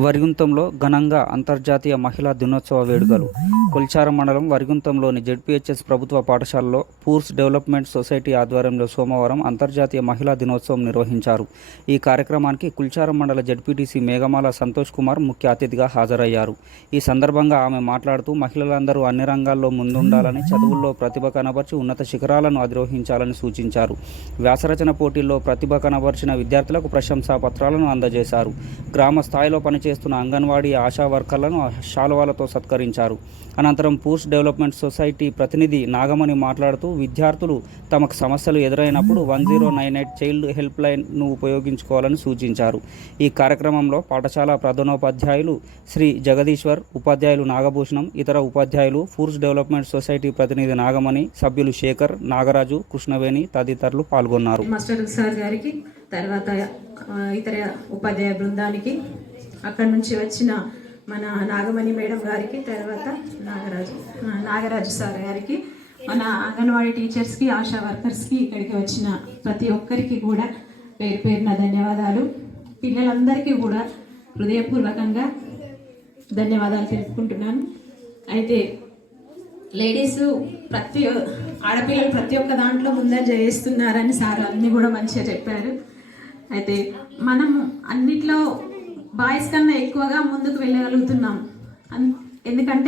వరిగుంతంలో ఘనంగా అంతర్జాతీయ మహిళా దినోత్సవ వేడుకలు. కొల్చార మండలం వరిగుంతంలోని జెడ్పీహెచ్ఎస్ ప్రభుత్వ పాఠశాలలో పూర్స్ డెవలప్మెంట్ సొసైటీ ఆధ్వర్యంలో సోమవారం అంతర్జాతీయ మహిళా దినోత్సవం నిర్వహించారు. ఈ కార్యక్రమానికి కుల్చార మండల జెడ్పీటీసీ మేఘమాల సంతోష్ కుమార్ ముఖ్య అతిథిగా హాజరయ్యారు. ఈ సందర్భంగా ఆమె మాట్లాడుతూ మహిళలందరూ అన్ని రంగాల్లో ముందుండాలని చదువుల్లో ప్రతిభ కనబర్చి ఉన్నత శిఖరాలను అధిరోహించాలని సూచించారు. వ్యాసరచన పోటీల్లో ప్రతిభ కనబర్చిన విద్యార్థులకు ప్రశంసా పత్రాలను అందజేశారు. గ్రామ స్థాయిలో పనిచేస్తున్న అంగన్వాడీ ఆశా వర్కర్లను శాలువాలతో సత్కరించారు. అనంతరం పూర్స్ డెవలప్మెంట్ సొసైటీ ప్రతినిధి నాగమణి మాట్లాడుతూ విద్యార్థులు తమకు సమస్యలు ఎదురైనప్పుడు one zero nine eight child help లైన్ను ఉపయోగించుకోవాలని సూచించారు. ఈ కార్యక్రమంలో పాఠశాల ప్రధానోపాధ్యాయులు శ్రీ జగదీశ్వర్ ఉపాధ్యాయులు నాగభూషణం ఇతర ఉపాధ్యాయులు ఫూర్స్ డెవలప్మెంట్ సొసైటీ ప్రతినిధి నాగమణి సభ్యులు శేఖర్ నాగరాజు కృష్ణవేణి తదితరులు పాల్గొన్నారు. మాస్టర్ సార్ గారికి తర్వాత ఇతర ఉపాధ్యాయ బృందానికి అక్కడి నుంచి వచ్చిన మన నాగమణి మేడం గారికి తర్వాత నాగరాజు నాగరాజు సార్ గారికి మన అంగన్వాడీ టీచర్స్కి ఆశా వర్కర్స్కి ఇక్కడికి వచ్చిన ప్రతి ఒక్కరికి కూడా పేరు పేరున ధన్యవాదాలు. పిల్లలందరికీ కూడా హృదయపూర్వకంగా ధన్యవాదాలు తెలుపుకుంటున్నాను. అయితే లేడీస్ ప్రతి ఆడపిల్లలు ప్రతి ఒక్క దాంట్లో ముందర చేస్తున్నారని సార్ అన్నీ కూడా మంచిగా చెప్పారు. అయితే మనం అన్నిట్లో బాయ్స్ కన్నా ఎక్కువగా ముందుకు వెళ్ళగలుగుతున్నాం. అన్- ఎందుకంటే